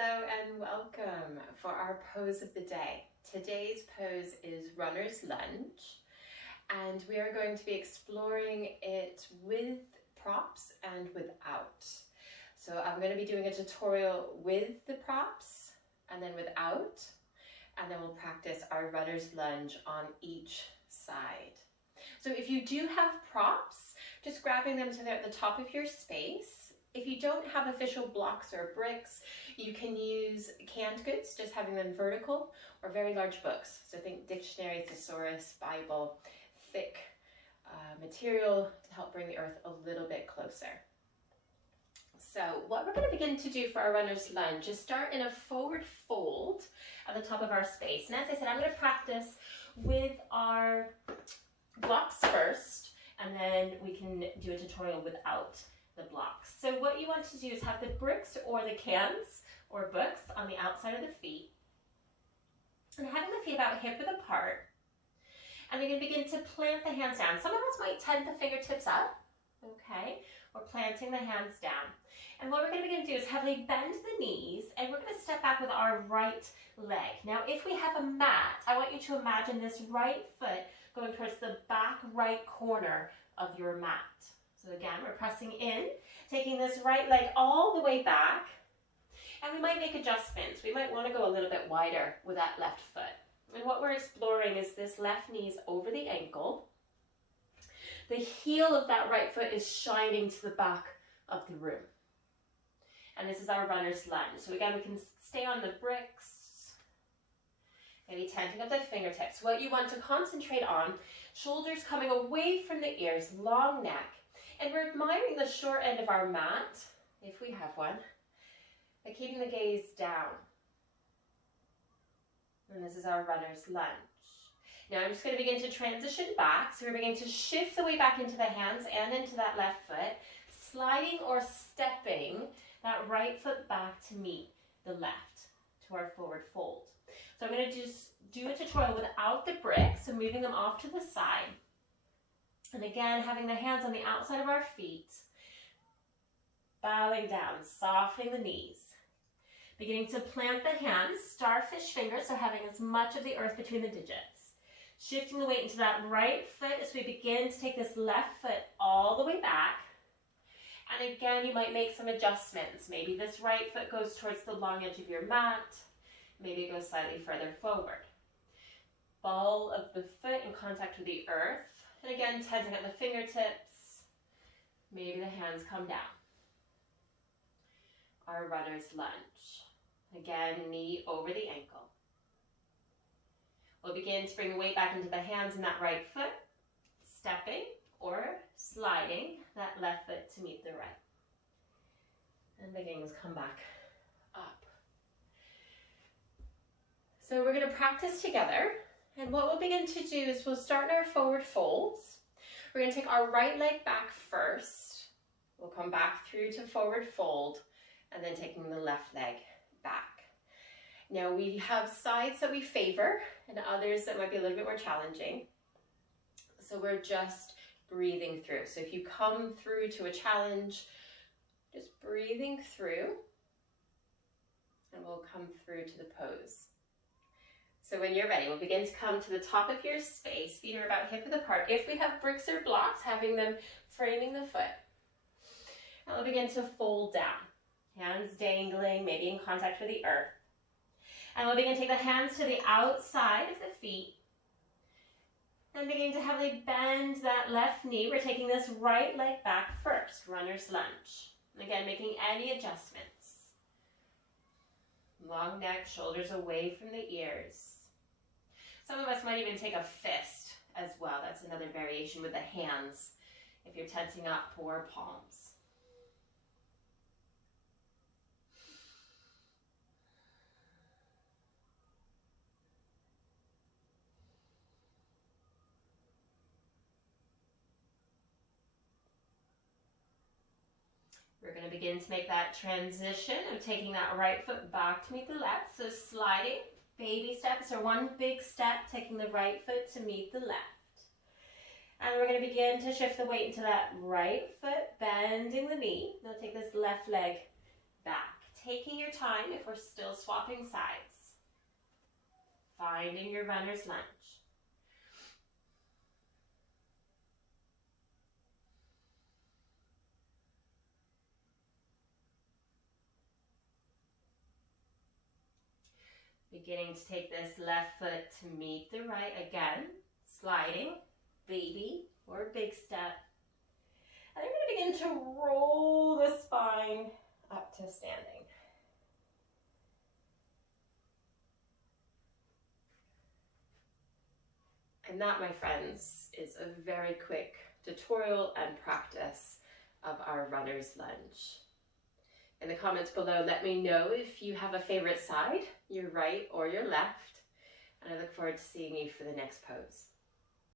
Hello and welcome for our pose of the day. Today's pose is Runner's Lunge, and we are going to be exploring it with props and without. So I'm going to be doing a tutorial with the props and then without, and then we'll practice our Runner's Lunge on each side. So if you do have props, just grabbing them so they're at the top of your space. If you don't have official blocks or bricks, you can use canned goods, just having them vertical, or very large books. So think dictionary, thesaurus, Bible, thick material to help bring the earth a little bit closer. So what we're going to begin to do for our runner's lunge is start in a forward fold at the top of our space. And as I said, I'm going to practice with our blocks first, and then we can do a tutorial without the blocks. So what you want to do is have the bricks or the cans or books on the outside of the feet, and having the feet about hip width apart. And you're going to begin to plant the hands down. Some of us might tent the fingertips up, okay? We're planting the hands down. And what we're going to begin to do is heavily bend the knees, and we're going to step back with our right leg. Now, if we have a mat, I want you to imagine this right foot going towards the back right corner of your mat. So again, we're pressing in, taking this right leg all the way back, and we might make adjustments. We might want to go a little bit wider with that left foot. And what we're exploring is this left knee is over the ankle. The heel of that right foot is shining to the back of the room. And this is our runner's lunge. So again, we can stay on the bricks, maybe tenting up the fingertips. What you want to concentrate on, shoulders coming away from the ears, long neck. And we're admiring the short end of our mat, if we have one, but keeping the gaze down. And this is our runner's lunge. Now I'm just going to begin to transition back. So we're beginning to shift the weight back into the hands and into that left foot, sliding or stepping that right foot back to meet the left, to our forward fold. So I'm going to just do a tutorial without the bricks, so moving them off to the side. And again, having the hands on the outside of our feet, bowing down, softening the knees. Beginning to plant the hands, starfish fingers, so having as much of the earth between the digits. Shifting the weight into that right foot as we begin to take this left foot all the way back. And again, you might make some adjustments. Maybe this right foot goes towards the long edge of your mat. Maybe it goes slightly further forward. Ball of the foot in contact with the earth. And again, tenting at the fingertips. Maybe the hands come down. Our runner's lunge. Again, knee over the ankle. We'll begin to bring the weight back into the hands and that right foot, stepping or sliding that left foot to meet the right. And beginning to come back up. So we're going to practice together. And what we'll begin to do is we'll start in our forward folds. We're going to take our right leg back first. We'll come back through to forward fold, and then taking the left leg back. Now we have sides that we favor and others that might be a little bit more challenging. So we're just breathing through. So if you come through to a challenge, just breathing through, and we'll come through to the pose. So when you're ready, we'll begin to come to the top of your space. Feet are about hip width apart. If we have bricks or blocks, having them framing the foot. And we'll begin to fold down. Hands dangling, maybe in contact with the earth. And we'll begin to take the hands to the outside of the feet. And begin to heavily bend that left knee. We're taking this right leg back first, runner's lunge. And again, making any adjustments. Long neck, shoulders away from the ears. Some of us might even take a fist as well. That's another variation with the hands if you're tensing up or palms. We're going to begin to make that transition of taking that right foot back to meet the left. So sliding, baby steps, or one big step, taking the right foot to meet the left. And we're going to begin to shift the weight into that right foot, bending the knee. Now take this left leg back, taking your time if we're still swapping sides. Finding your runner's lunge. Beginning to take this left foot to meet the right again, sliding, baby or big step. And I'm going to begin to roll the spine up to standing. And that, my friends, is a very quick tutorial and practice of our runner's lunge. In the comments below, let me know if you have a favorite side, your right or your left, and I look forward to seeing you for the next pose.